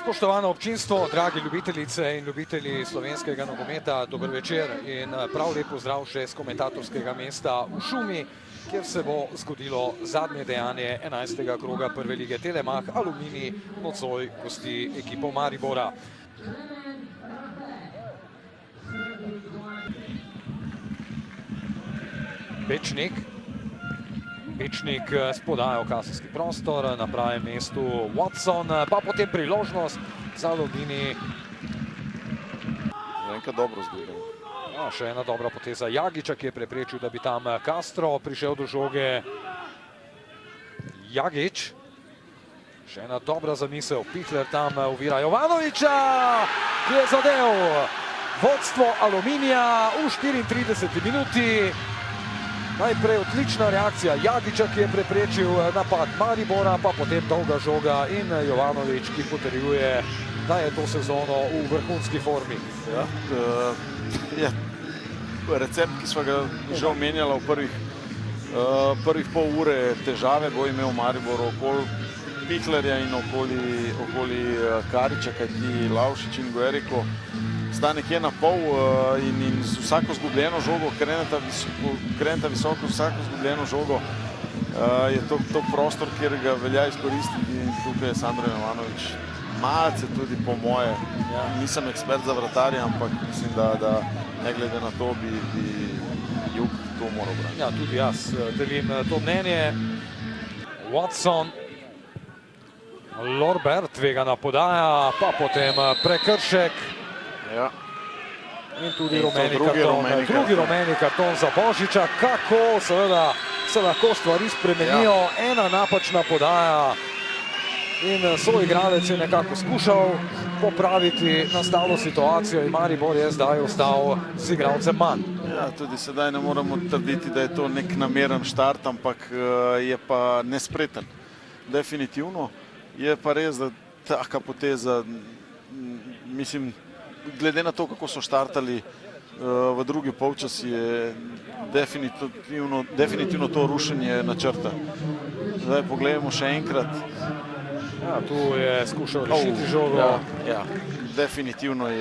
Spoštovano občinstvo, dragi ljubitelice in ljubitelji slovenskega nogometa, dober večer in prav lep pozdrav še z komentatorskega mesta v Šumi, kjer se bo zgodilo zadnje dejanje 11. kroga prve lige Telemach. Aluminij nocoj gosti ekipo Maribora. Pečnik s podajo v kazenski prostor, na pravem mestu Watson, pa potem priložnost za Aluminij. Nekaj dobro zgledamo. Še ena dobra poteza Jagiča, ki je preprečil, da bi tam Castro prišel do žoge. Jagič. Še ena dobra zamisel. Pihler tam ovira Jovanoviča, ki je zadel vodstvo Aluminija v 34. minuti. Najprej odlična reakcija Jagiča, ki je preprečil napad Maribora, pa potem dolga žoga in Jovanovič, ki potrjuje, da je to sezono v vrhunski formi. Recept, ki smo ga že omenjali v prvih pol ure težave, bo imel Maribor okoli Pihlerja in okoli Kariča, kajti Lavšič in Guerrero sta nekje na pol in z vsako zgubljeno žogo, kreneta visoko z vsako zgubljeno žogo, je to prostor, kjer ga velja izkoristiti, in tukaj je Sandro Jovanovič malce tudi po moje. Nisem ekspert za vratarje, ampak mislim, da ne glede na to bi Jug to moral braniti. Ja, tudi jaz delim to mnenje. Watson, Lorbert, tvegana podaja, pa potem prekršek. In tudi drugi rumeni karton za Božiča. Kako seveda se lahko stvari spremenijo, ena napačna podaja in soigralec je nekako skušal popraviti nastalo situacijo in Maribor je zdaj ostal z igralcem manj. Tudi sedaj ne moramo trditi, da je to nek nameren štart, ampak je pa nespreten. Definitivno je pa res, da taka poteza, mislim, glede na to, kako so štartali v drugi polčas, je definitivno to rušenje načrta. Zdaj pogledamo še enkrat. Tu je skušal rešiti žogo. Definitivno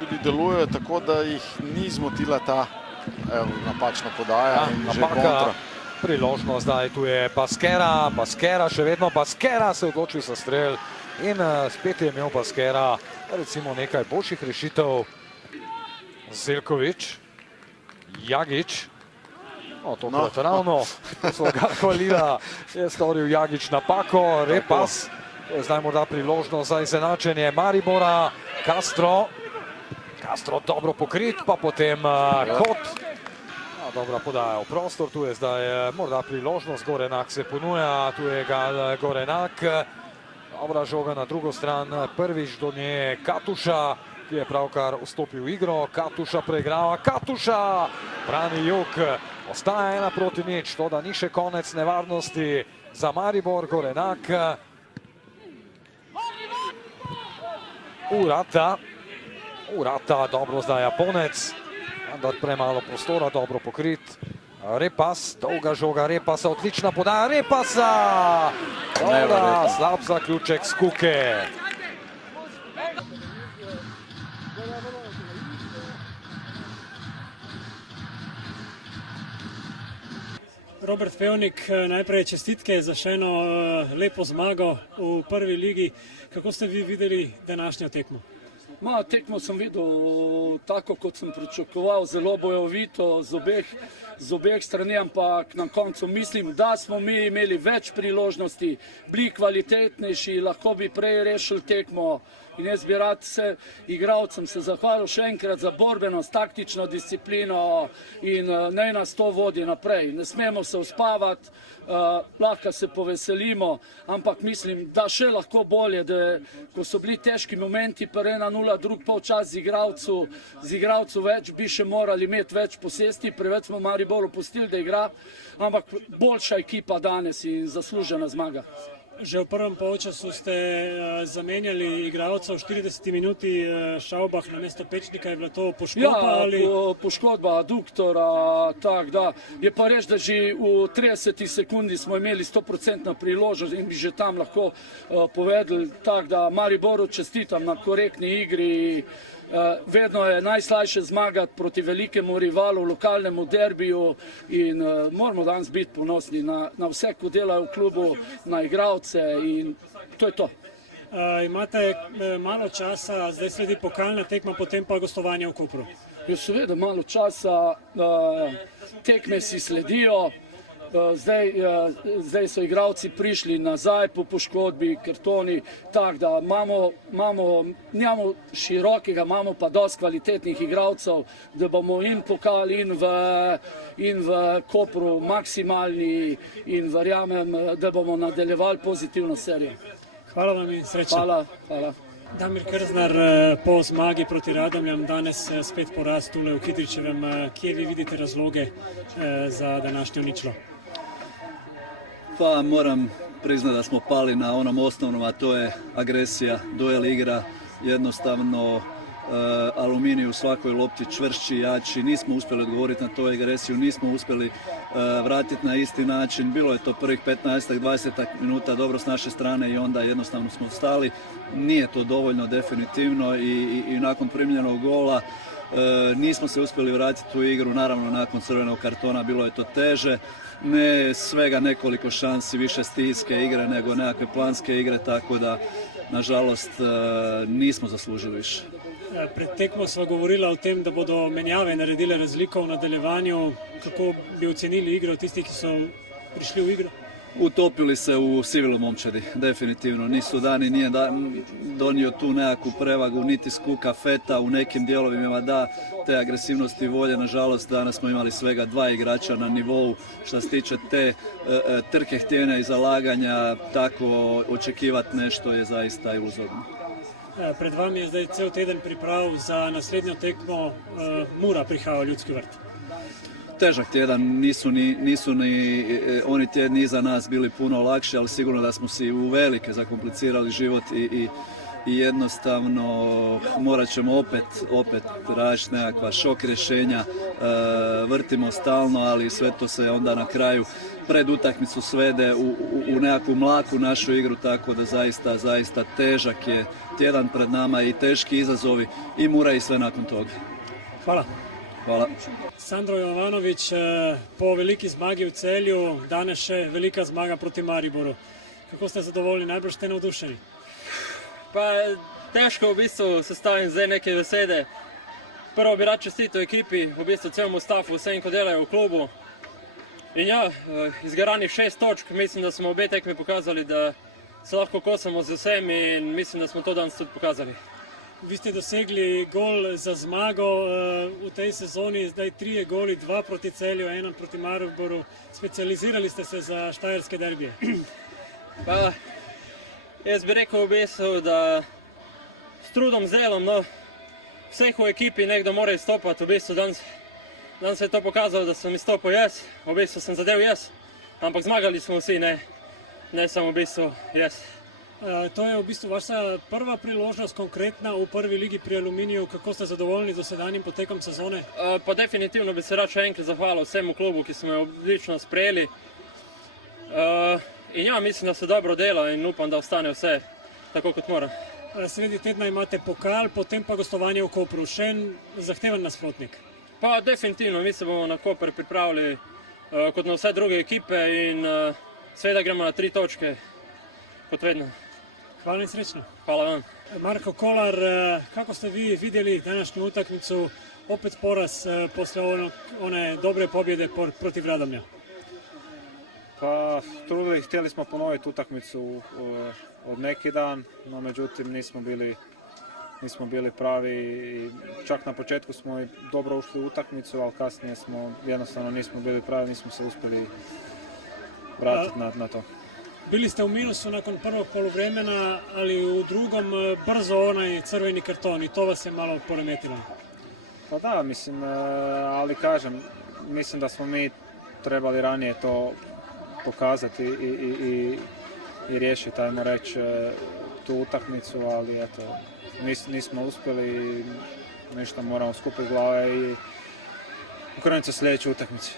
tudi delujejo tako, da jih ni zmotila ta napačna podaja in že kontra. Priložnost zdaj, tu je Baskera, še vedno Baskera se odločil za strel in spet je imel Baskera recimo nekaj boljših rešitev. Zeljkovič, Jagič, tokrat ravno, ko so ga hvalila, je storil Jagič napako, Repas, to je zdaj morda priložnost za izenačenje Maribora, Castro dobro pokrit, pa potem Kot. Dobra podaja v prostor, tu je zdaj morda priložnost, Gorenak se ponuja, tu je Gorenak. Dobra žoga na drugo stran, prvič do nje Katuša, ki je pravkar vstopil v igro. Katuša preigrava, Katuša brani Jug, ostaja 1-0, to da ni še konec nevarnosti za Maribor. Gorenak, Urata, dobro zdaj Japonec, vendar premalo prostora, dobro pokrit. Repas, dolga žoga Repasa, odlična podaja Repasa! Slab zaključek Skuke. Robert Pevnik, najprej čestitke za še eno lepo zmago v prvi ligi. Kako ste vi videli današnjo tekmo? Tekmo sem videl tako, kot sem pričakoval, zelo bojevito z obeh strani, ampak na koncu mislim, da smo mi imeli več priložnosti, bili kvalitetnejši, lahko bi prej rešili tekmo. In jaz bi rad igralcem se zahvalil še enkrat za borbenost, taktično disciplino in naj nas to vodi naprej. Ne smemo se uspavati, lahko se poveselimo, ampak mislim, da še lahko bolje, da ko so bili težki momenti, pa 1-0, drug polčas z igralcu več, bi še morali imeti več posesti, preveč smo Mariboru pustili, da igra, ampak boljša ekipa danes in zaslužena zmaga. Že v prvem polčasu ste zamenjali igralca v 40 minuti, Šaubah na mesto Pečnika, je bila to poškodba? Ja, poškodba aduktora, tak da. Je pa reč, da že v 30 sekundi smo imeli 100% priložnost in bi že tam lahko povedali, tak da Mariboru čestitam na korektni igri. Vedno je najslajše zmagati proti velikemu rivalu, lokalnemu derbiju in moramo danes biti ponosni na vse, ko delajo v klubu, na igralce in to je to. Imate malo časa, zdaj sledi pokalna tekma, potem pa gostovanje v Kopru. Ja, seveda malo časa, tekme si sledijo. Zdaj so igralci prišli nazaj po poškodbi, kartoni, tako da nimamo širokega, imamo pa dosti kvalitetnih igralcev, da bomo in pokal in v Kopru maksimalni in verjamem, da bomo nadaljevali pozitivno serijo. Hvala vam in srečno. Hvala. Damir Krznar, po zmagi proti Radomljam, danes spet poraz tule v Kidričevem. Kje vi vidite razloge za današnjo ničlo? Pa moram priznati da smo pali na onom osnovnom, a to je agresija, duel igra, jednostavno Aluminij u svakoj lopti čvršći, jači, nismo uspjeli odgovoriti na tu agresiju, nismo uspjeli vratiti na isti način, bilo je to prvih 15-20 minuta dobro s naše strane i onda jednostavno smo stali, nije to dovoljno definitivno i nakon primljenog gola nismo se uspjeli vratiti u igru, naravno nakon crvenog kartona bilo je to teže, ne svega nekoliko šansi, više stihijske igre nego nekakve planske igre, tako da nažalost nismo zaslužili više. Pred tekmo sva govorila o tem, da bodo menjave naredile razliko v nadaljevanju. Kako bi ocenili igro tistih, ki so prišli v igro? Utopili se u sivilu momčadi, definitivno. Nisu dani, nije donio tu nekakvu prevagu, niti Skuka, Feta, u nekim dijelovima da te agresivnosti i volje. Nažalost, danas smo imali svega 2 igrača na nivou. Što se tiče te trke htjene i zalaganja, tako očekivati nešto je zaista iluzorno. Pred vami je zdaj cel teden priprav za naslednjo tekmo. Mura prihaja v Ljudski vrt. Težak tjedan, nisu ni oni tjedni iza nas bili puno lakši, ali sigurno da smo si uvelike zakomplicirali život i jednostavno morat ćemo opet tražiti nekakva šok rješenja, vrtimo stalno, ali sve to se onda na kraju pred utakmicu svede u nekakvu mlaku našu igru, tako da zaista težak je tjedan pred nama i teški izazovi i Mura i sve nakon toga. Hvala. Hvala. Sandro Jovanović, po veliki zmagi v Celju, danes še velika zmaga proti Mariboru. Kako ste zadovoljni, najbolj ste navdušeni? Pa težko v bistvu sestavim zdaj neke besede. Prvo bi rad čestitev ekipi, v bistvu celemu stafu, vsem, ko delajo v klubu. In ja, izgaranih 6 točk, mislim, da smo obe tekmi pokazali, da se lahko kosamo z vsem in mislim, da smo to danes tudi pokazali. Vi ste dosegli gol za zmago v tej sezoni, zdaj 3 goli, 2 proti Celju, 1 proti Mariboru. Specializirali ste se za štajerske derbije. Pa, jaz bi rekel v bistvu, da s trudom, z delom, no, vseh v ekipi nekdo mora izstopati. V bistvu danes je to pokazalo, da sem izstopil jaz, v bistvu sem zadev jaz, ampak zmagali smo vsi, ne samo v bistvu jaz. To je v bistvu vaša prva priložnost konkretna v prvi ligi pri Aluminiju. Kako ste zadovoljni z dosedanjim potekom sezone? Pa definitivno bi se rad še enkrat zahvalil vsemu klubu, ki smo jo odlično sprejeli. In ja, mislim, da se dobro dela in upam, da ostane vse tako, kot mora. Sredi tedna imate pokal, potem pa gostovanje v Kopru. Še en zahteven nasprotnik. Pa definitivno, mi se bomo na Koper pripravili kot na vse druge ekipe in seveda gremo na 3 točke, kot vedno. Hvala in srečno. Hvala vam. Marko Kolar, kako ste vi vidjeli današnju utakmicu, opet poraz posle one dobre pobjede protiv Radomlja? Pa htjeli smo ponoviti utakmicu od neki dan, no međutim nismo bili pravi i čak na početku smo i dobro ušli u utakmicu, ali kasnije jednostavno nismo bili pravi, nismo se uspjeli vratiti na to. Bili ste u minusu nakon prvog poluvremena, ali u drugom brzo onaj crveni karton i to vas je malo poremetilo. Pa da, mislim, ali kažem, mislim da smo mi trebali ranije to pokazati i riješiti, ajmo reći, tu utakmicu, ali eto, nismo uspjeli, ništa, moramo skupiti glave i okrenuti se sljedećoj utakmici.